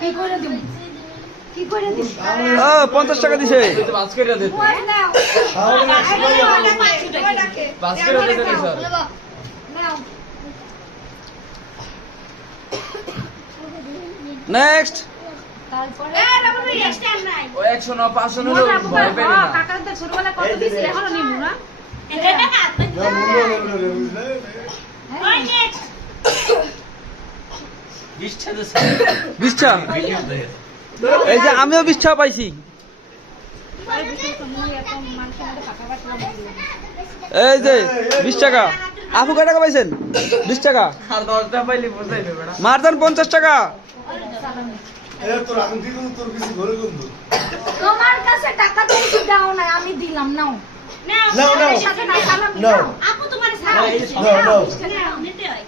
কি করে দিব কি করে দিস 50 টাকা দিছে বাস করে দে নাও বাস করে দে স্যার নাও নেক্সট তারপরে ও 100 না 500 নিলো ভয় পেবে না কাকার তো ছোটবেলা কত দিছিল এখনো নিমু না ওই নেক্সট 20 টা দে 20 টাকা ভিডিও দে এই যে আমিও 20 টাকা পাইছি আরে বিশেষ তো মুই এত মানুষের মধ্যে টাকা পাঠালাম এই যে 20 টাকা আপু কয় টাকা পাইছেন 20 টাকা আর 10 টা পাইলি বুঝাই দেবে না মারদান 50 টাকা তোর আংটি কিন্তু তোর কিছু ঘরে কিন্তু তোমার কাছে টাকা তুমি দাও না আমি দিলাম নাও নাও নাও সাথে না সালাম নাও আপু তোমার সালাম নাও নাও নিতে হয়